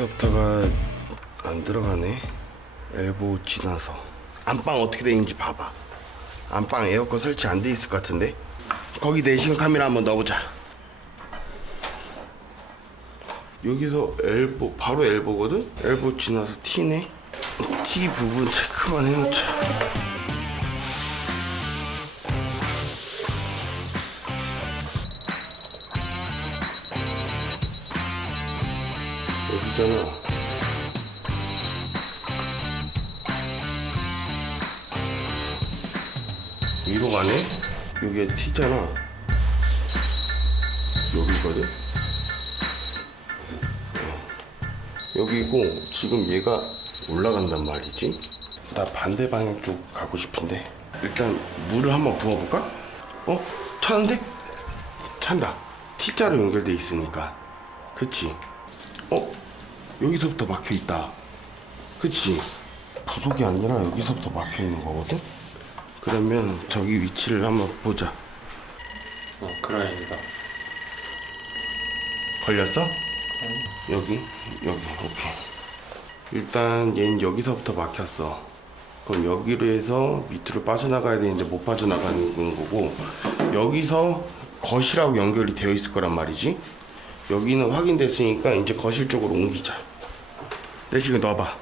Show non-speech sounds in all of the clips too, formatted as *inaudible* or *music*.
여기서부터가 안 들어가네. 엘보 지나서. 안방 어떻게 돼 있는지 봐봐. 안방 에어컨 설치 안 돼 있을 것 같은데. 거기 내시경 카메라 한번 넣어보자. 여기서 엘보 바로 엘보거든. 엘보 지나서 T네. T 부분 체크만 해놓자. 여기잖아. 위로 가네? 여기에 T잖아. 여기거든? 어. 여기고 지금 얘가 올라간단 말이지. 나 반대 방향 쪽 가고 싶은데 일단 물을 한번 부어볼까? 어? 차는데? 찬다. T자로 연결돼 있으니까. 그치? 어? 여기서부터 막혀 있다. 그치? 부속이 아니라 여기서부터 막혀 있는 거거든? 그러면 저기 위치를 한번 보자. 어, 그라인이다. 걸렸어? 여기? 여기, 오케이. 일단 얘는 여기서부터 막혔어. 그럼 여기로 해서 밑으로 빠져나가야 되는데 못 빠져나가는 거고, 여기서 거실하고 연결이 되어 있을 거란 말이지. 여기는 확인됐으니까 이제 거실 쪽으로 옮기자. 내 지금 넣어봐.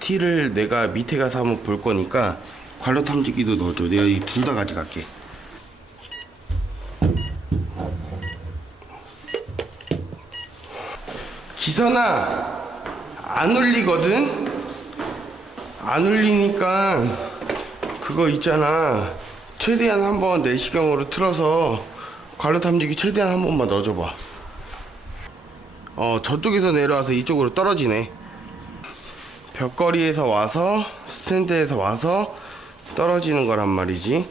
티를 내가 밑에 가서 한번 볼 거니까 관로 탐지기도 넣어줘. 내가 이 둘 다 가져갈게. 기선아 안 울리거든 안 울리니까 그거 있잖아 최대한 한번 내시경으로 틀어서 관로 탐지기 최대한 한 번만 넣어줘봐 어 저쪽에서 내려와서 이쪽으로 떨어지네 벽걸이에서 와서 스탠드에서 와서 떨어지는 거란 말이지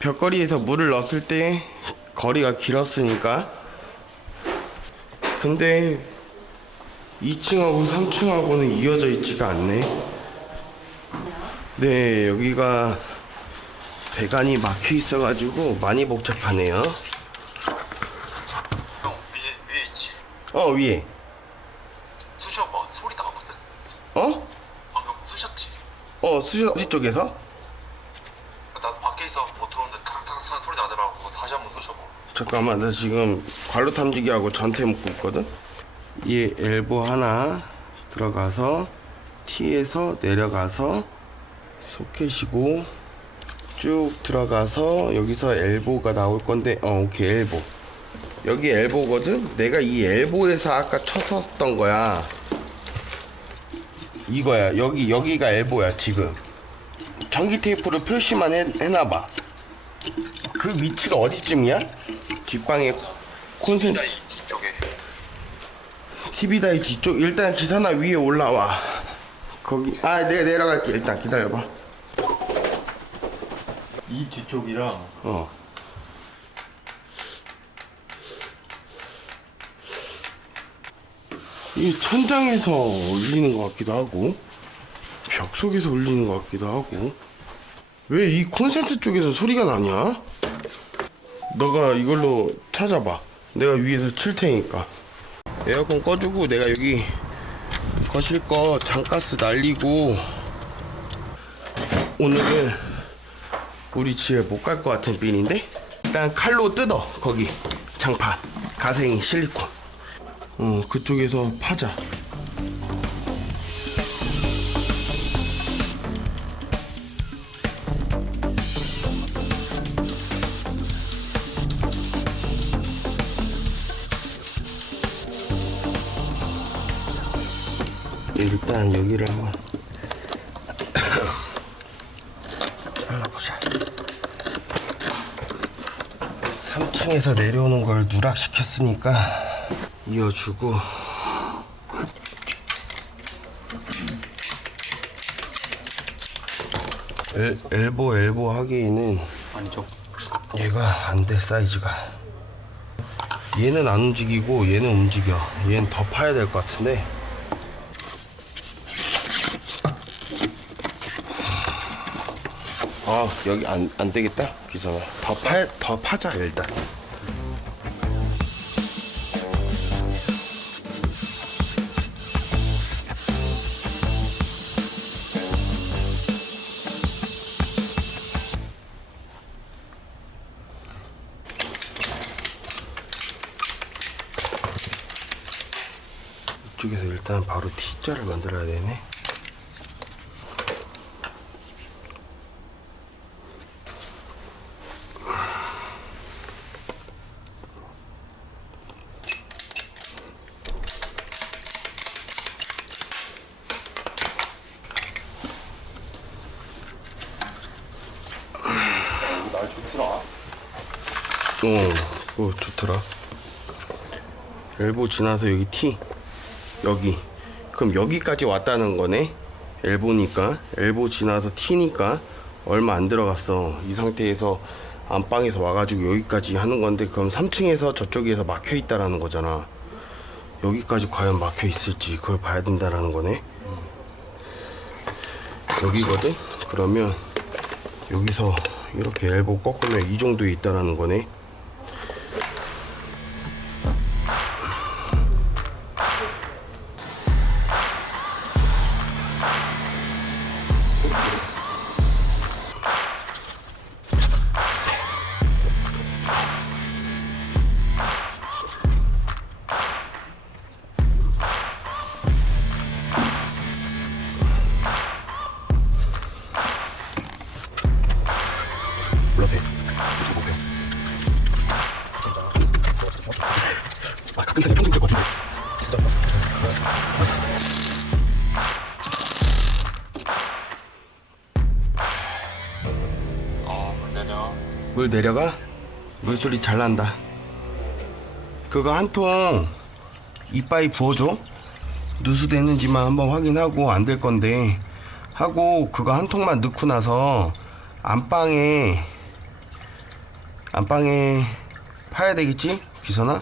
벽걸이에서 물을 넣었을 때 거리가 길었으니까 근데 2층하고 3층하고는 이어져 있지가 않네. 네, 여기가 배관이 막혀 있어 가지고 많이 복잡하네요. 어, 위에. 쑤셔봐 소리 나거든 어? 방금 쑤셨지 어, 수저 어디 쪽에서? 나 밖에 있어 못 들어오는데 탁탁탁 소리 나더라고 다시 한번 쑤셔봐 잠깐만, 나 지금 관로 탐지기하고 전태 묶고 있거든? 얘 엘보 하나 들어가서 T에서 내려가서 소켓이고 쭉 들어가서 여기서 엘보가 나올 건데 어 오케이 엘보 여기 엘보거든? 내가 이 엘보에서 아까 쳤었던 거야 이거야. 여기 여기가 엘보야 지금. 전기 테이프로 표시만 해, 해놔봐. 그 위치가 어디쯤이야? 뒷방에 콘센트 야 이, 이쪽에. TV 다이 뒤쪽? 일단 기사나 위에 올라와. 거기 아 내가 내려갈게. 일단 기다려봐. 이 뒤쪽이랑 어 이 천장에서 울리는 것 같기도 하고 벽 속에서 울리는 것 같기도 하고. 왜 이 콘센트 쪽에서 소리가 나냐? 너가 이걸로 찾아봐. 내가 위에서 칠 테니까. 에어컨 꺼주고 내가 여기 거실 거 장가스 날리고. 오늘은 우리 집에 못 갈 것 같은 빈인데 일단 칼로 뜯어 거기. 장판. 가생이 실리콘 어 그쪽에서 파자. 일단 여기를 한번 *coughs* 잘라보자. 3층에서 내려오는 걸 누락시켰으니까 이어주고. 엘, 엘보 엘보 하기에는 아니죠. 얘가 안 돼 사이즈가. 얘는 안 움직이고 얘는 움직여. 얘는 더 파야 될 것 같은데. 아 여기 안, 안 되겠다 기선아 더 파, 더 파자 일단 일단 바로 T자를 만들어야 되네. 날 좋더라. 어, 그거 좋더라. 엘보 지나서 여기 T. 여기. 그럼 여기까지 왔다는 거네? 엘보니까. 엘보 지나서 T니까 얼마 안 들어갔어. 이 상태에서 안방에서 와가지고 여기까지 하는 건데, 그럼 3층에서 저쪽에서 막혀 있다라는 거잖아. 여기까지 과연 막혀 있을지 그걸 봐야 된다라는 거네. 여기거든? 그러면 여기서 이렇게 엘보 꺾으면 이 정도에 있다라는 거네. 아, 가끔 편집 될것 같은데. 알았어. 어 내려 물 내려가? 물소리 잘 난다. 그거 한 통 이빠이 부어줘. 누수됐는지만 한번 확인하고 안 될 건데 하고 그거 한 통만 넣고 나서 안방에 안방에 파야 되겠지? 기선아?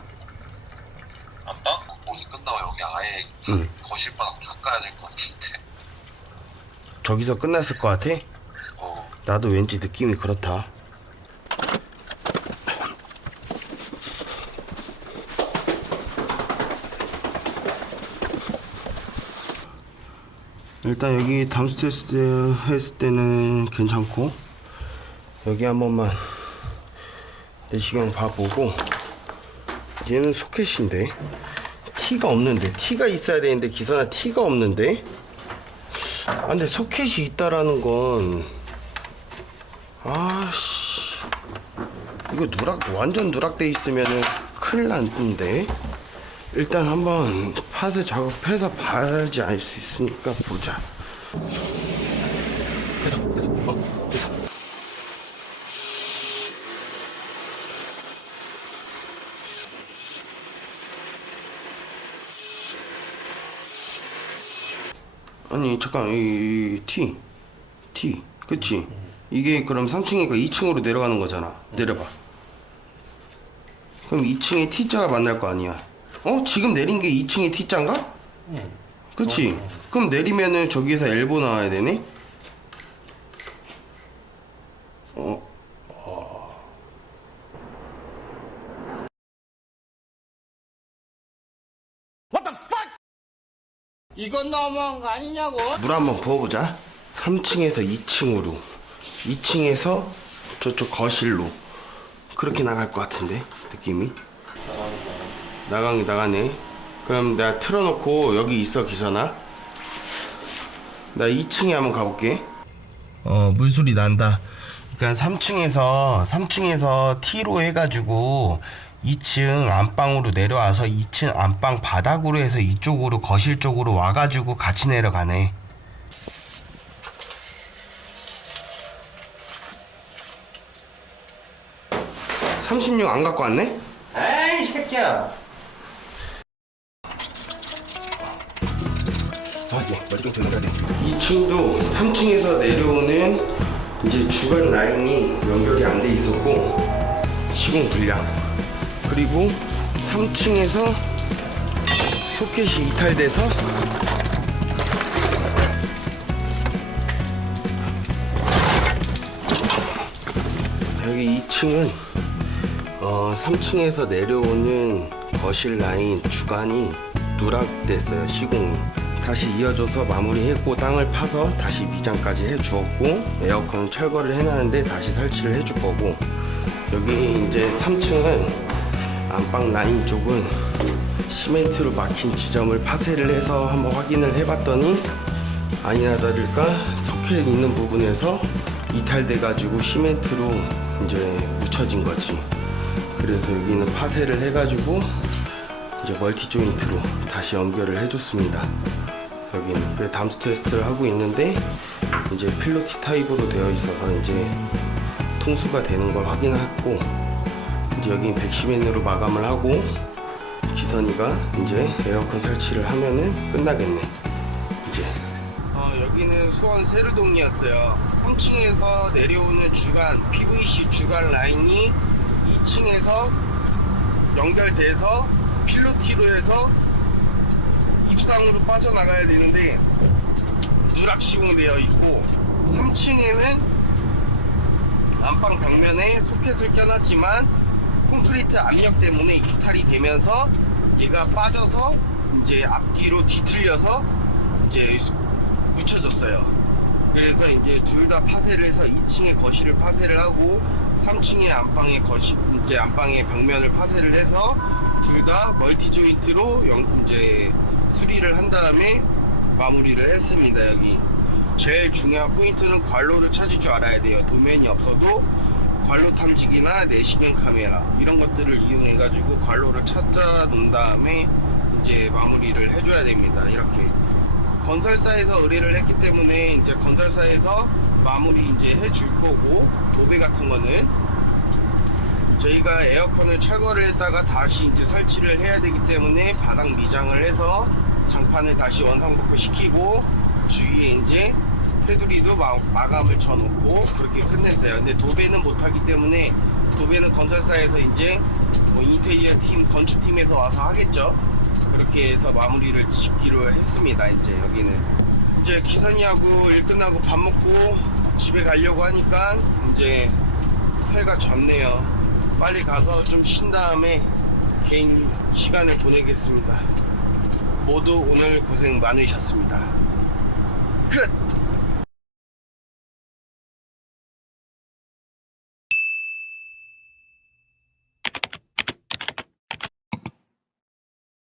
안방? 거기 끝나고 여기 아예 응. 거실바닥 닦아야 될 것 같은데 저기서 끝났을 것 같아? 어 나도 왠지 느낌이 그렇다. 일단 여기 담수 테스트 했을 때는 괜찮고 여기 한 번만 내시경 봐보고 얘는 소켓인데 티가 없는데 티가 있어야 되는데 기선아 티가 없는데? 아 근데 소켓이 있다라는 건 아씨. 이거 누락 완전 누락돼 있으면은 큰일 났는데? 일단 한번 파스 작업해서 봐야지 알 수 있으니까 보자 됐어, 됐어. 어, 됐어. 아니 잠깐 이, 이 T T 그치? 이게 그럼 3층이니까 2층으로 내려가는 거잖아. 내려봐. 그럼 2층에 T자가 만날 거 아니야. 어? 지금 내린 게 2층에 T자인가? 응. 그치? 그럼 내리면은 저기에서 엘보 나와야 되네 어 이건 너무한 거 아니냐고? 물 한번 부어보자. 3층에서 2층으로. 2층에서 저쪽 거실로. 그렇게 나갈 것 같은데, 느낌이. 나가긴 나가네. 그럼 내가 틀어놓고 여기 있어, 기선아. 나 2층에 한번 가볼게. 어, 물소리 난다. 그러니까 3층에서, 3층에서 T로 해가지고 2층 안방으로 내려와서 2층 안방 바닥으로 해서 이쪽으로 거실 쪽으로 와가지고 같이 내려가네. (36) 안 갖고 왔네? 에이, 새끼야. 아, 네. 머리 좀 들어가야 돼. 2층도 3층에서 내려오는 이제 주간 라인이 연결이 안 돼 있었고 시공 불량. 그리고 3층에서 소켓이 이탈돼서 여기 2층은 어, 3층에서 내려오는 거실 라인 주간이 누락됐어요 시공이. 다시 이어져서 마무리했고 땅을 파서 다시 미장까지 해주었고 에어컨 철거를 해놨는데 다시 설치를 해줄 거고. 여기 이제 3층은 안방 라인 쪽은 시멘트로 막힌 지점을 파쇄를 해서 한번 확인을 해봤더니 아니나 다를까 소켓 있는 부분에서 이탈돼 가지고 시멘트로 이제 묻혀진 거지. 그래서 여기는 파쇄를 해가지고 이제 멀티 조인트로 다시 연결을 해줬습니다. 여기는 그 담수 테스트를 하고 있는데 이제 필로티 타입으로 되어 있어서 이제 통수가 되는 걸 확인했고 여기 110N으로 마감을 하고 기선이가 이제 에어컨 설치를 하면은 끝나겠네. 이제. 어, 여기는 수원 세르동이었어요. 3층에서 내려오는 주간 PVC 주간 라인이 2층에서 연결돼서 필로티로 해서 입상으로 빠져나가야 되는데 누락 시공되어 있고 3층에는 안방 벽면에 소켓을 껴놨지만 콘크리트 압력 때문에 이탈이 되면서 얘가 빠져서 이제 앞뒤로 뒤틀려서 이제 수- 묻혀졌어요. 그래서 이제 둘 다 파쇄를 해서 2층에 거실을 파쇄를 하고 3층에 안방의 거실 이제 안방의 벽면을 파쇄를 해서 둘 다 멀티 조인트로 영- 이제 수리를 한 다음에 마무리를 했습니다. 여기 제일 중요한 포인트는 관로를 찾을 줄 알아야 돼요. 도면이 없어도 관로 탐지기나 내시경 카메라 이런 것들을 이용해 가지고 관로를 찾아 놓은 다음에 이제 마무리를 해줘야 됩니다. 이렇게 건설사에서 의뢰를 했기 때문에 이제 건설사에서 마무리 이제 해줄 거고 도배 같은 거는 저희가 에어컨을 철거를 했다가 다시 이제 설치를 해야 되기 때문에 바닥 미장을 해서 장판을 다시 원상복구 시키고 주위에 이제 테두리도 마, 마감을 쳐놓고 그렇게 끝냈어요. 근데 도배는 못하기 때문에 도배는 건설사에서 이제 뭐 인테리어 팀, 건축팀에서 와서 하겠죠. 그렇게 해서 마무리를 짓기로 했습니다. 이제 여기는 이제 기선이하고 일 끝나고 밥 먹고 집에 가려고 하니까 이제 해가 졌네요. 빨리 가서 좀 쉰 다음에 개인 시간을 보내겠습니다. 모두 오늘 고생 많으셨습니다. 끝!